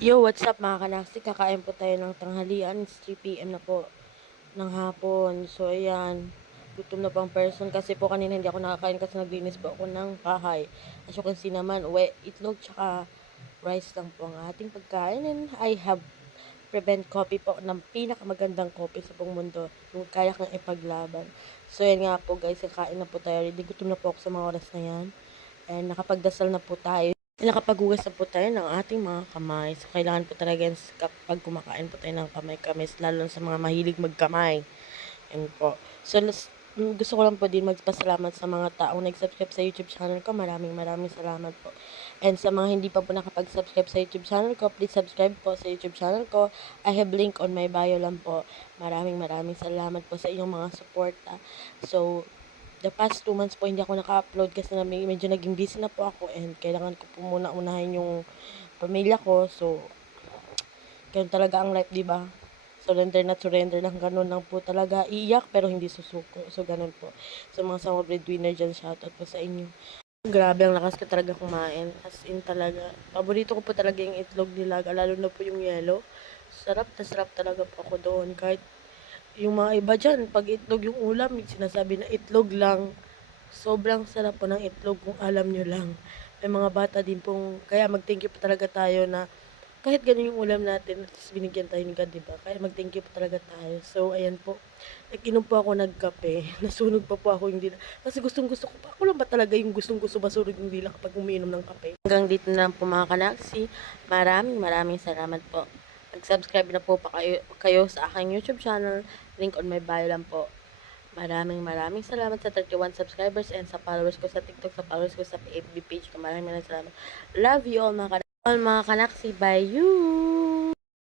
Yo, what's up mga kanaksik? Kakain po tayo ng tanghalian. It's 3 p.m. na po ng hapon. So, ayan. Gutom na pang person kasi po kanina hindi ako nakakain kasi naglinis po ako ng bahay. As you can see naman, itlog tsaka rice lang po ang ating pagkain. And I have prevent coffee po ng pinakamagandang coffee sa buong mundo. Yung kaya kang ipaglaban. So, yan nga po guys. Kakain na po tayo. Ready, gutom na po ako sa mga oras na yan. And nakapagdasal na po tayo. Nakapaghugas na po tayo ng ating mga kamay. So, kailangan po talaga yan kapag kumakain po tayo ng kamay-kamay, lalo sa mga mahilig magkamay. Yan po. So, gusto ko lang po din magpasalamat sa mga taong nag-subscribe sa YouTube channel ko. Maraming salamat po. And sa mga hindi pa po nakapag-subscribe sa YouTube channel ko, please subscribe po sa YouTube channel ko. I have link on my bio lang po. Maraming salamat po sa inyong mga suporta. So, the past 2 months po hindi ako naka-upload kasi medyo naging busy na po ako and kailangan ko po muna unahin yung pamilya ko. So, ganun talaga ang life, di ba? Surrender na surrender lang, ganun lang po talaga. Iiyak pero hindi susuko. So, ganun po. So, mga breadwinner dyan, shoutout po sa inyo. Grabe, ang lakas ko talaga kumain. As in talaga. Paborito ko po talaga yung itlog nilaga, lalo na po yung yellow. Sarap na sarap talaga po ako doon. Kahit yung mga iba dyan, pag itlog yung ulam, sinasabi na itlog lang. Sobrang sarap po ng itlog kung alam nyo lang. May mga bata din pong, kaya mag-thank you po talaga tayo na kahit ganun yung ulam natin, at least binigyan tayo ni God, diba? Kaya mag-thank you po talaga tayo. So, ayan po. Nag-inom po ako nagkape. Nasunog pa po ako hindi na. Kasi gustong-gusto ko pa. Ako lang ba talaga yung gustong-gusto masunog yung dila kapag umiinom ng kape? Hanggang dito na lang po mga kanaksi. Maraming salamat po. Mag-subscribe na po pa kayo sa aking YouTube channel. Link on my bio lang po. Maraming salamat sa 31 subscribers and sa followers ko sa TikTok, sa followers ko sa FB page ko. Maraming salamat. Love you all mga kanaksi. Bye you!